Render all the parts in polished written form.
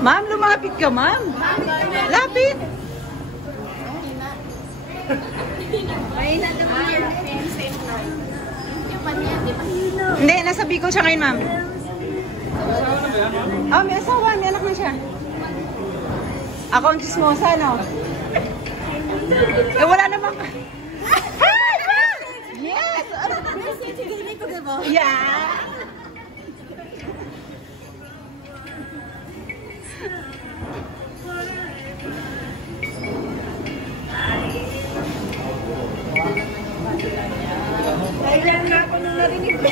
Ma'am, lumapit ka, ma'am. Lapit. Hindi, nasa Bicol siya ngayon, ma'am. Oh, may asawa, may anak na siya. Ako ang chismosa, no? Eh, wala naman ka. Hi, ma'am! Yes! Yeah! Kailan na ako nung narinig ko.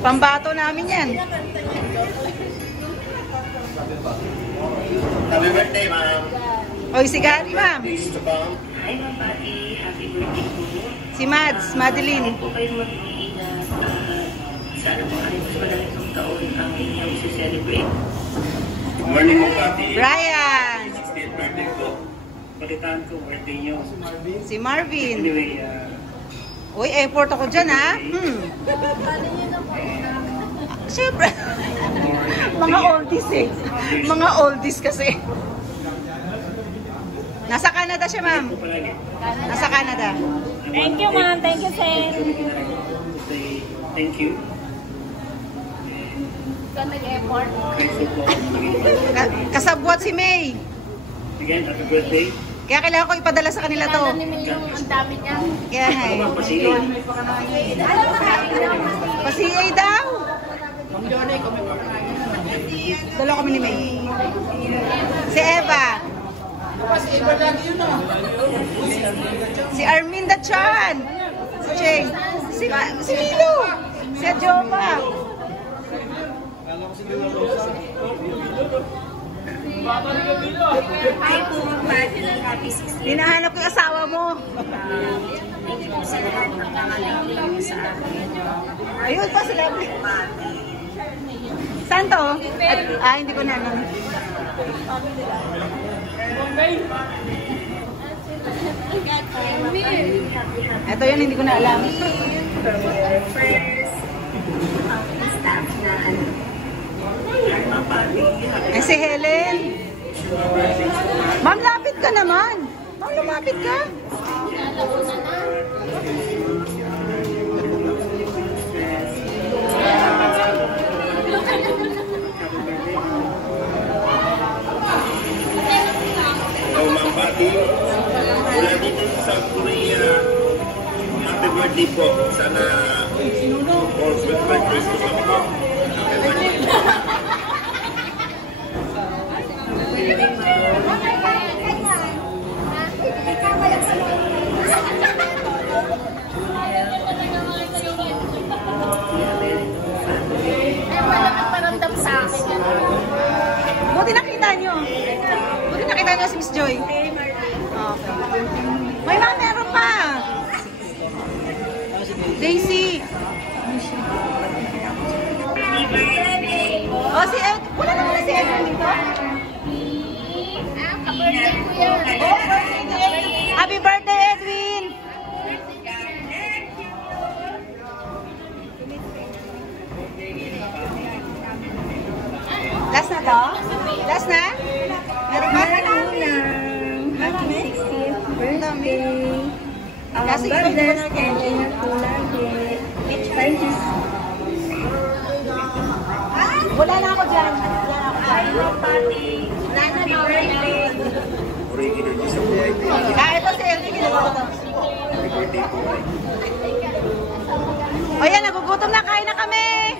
Pambato namin yan. Happy birthday, ma'am. Oy, si Gary, ma'am. Hi, Ma'am Pati. Happy birthday po. Si Mads, Madeline. Po kayo mag-iina. Sana po ay mas malaking taon ang inyong celebrate. Good morning, mo, Pati. Brian. 16th birthday ko. Balitaan ko birthday niyo. Si Marvin. Anyway, Uy, airport ako dyan, ha? Siyempre. Mga oldies, eh. Mga oldies kasi. Nasa Canada siya, ma'am. Nasa Canada. Thank you, ma'am. Thank you, sir. Thank you. Ikaw nag-airport. Kasabwat si May. Again, happy birthday. Kaya kailangan ko ipadala sa kanila to. Ang dami niya. Kaya nga eh. Pasili. Pa-CA daw. Dalawa kami ni May. Si Eva. Si Arminda Chan. Si Cheng. Si Milo. Si Adjopa. Hi po, Ma'am Pati. Happy 16th. Hinahanap ko yung asawa mo. Thank you po sa lahat ng nangalang sa akin. Ayun pa sila. Saan to? Hindi ko na alam. Ito yun, hindi ko na alam. Staff na ano. Eh, si Helen. Ma'am, lapit ka naman. Ma'am, lumapit ka. Hello, Ma'am Pati. Mula dito sa South Korea. Happy birthday po. Sana all good birthdays to come po. Happy birthday. Wala nang paramdam sa akin. Buti nakita nyo. Buti nakita nyo si Miss Joy. Okay. May mga meron pa. Daisy. Oh, si Ed. Wala naman na si Edwin dito. Ka-birthday ko yan. Oh, birthday ni Edwin. Happy birthday, Edwin. Last na to? Last na? Meron ba? Happy 16th birthday. Kasi God bless and ingat po lagi. Thank you. wala na ako dyan. Wala na ako dyan. Hi, Ma'am Pati. Happy birthday. Ito si Elsie, ginawa ko to. O yan, nagugutom na, kain na kami.